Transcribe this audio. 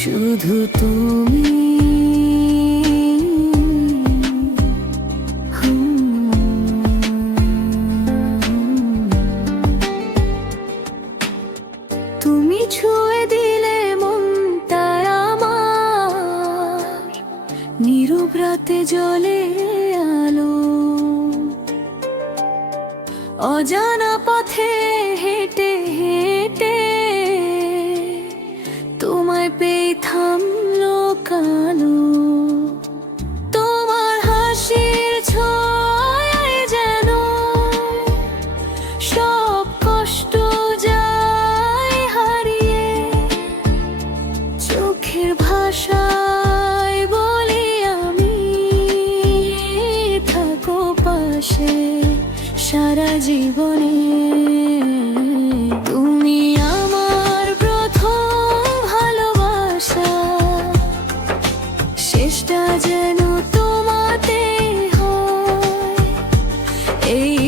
শুধু তুমি। তুমি ছুঁয়ে দিলে মনটায় আমার, নীরব রাতে জ্বলে আলো। অজানা পথে হেঁটে হেঁটে তোমায় পেয়ে থামলো কালো। তোমার হাসির ছোঁয়ায় যেন সব কষ্ট যায় হারিয়ে। চোখের ভাষায় বলি আমি, থাকো পাশে সারা জীবনে। তুমি আমার প্রথম ভালোবাসা, শেষটা যেন তোমাতে হয়। এই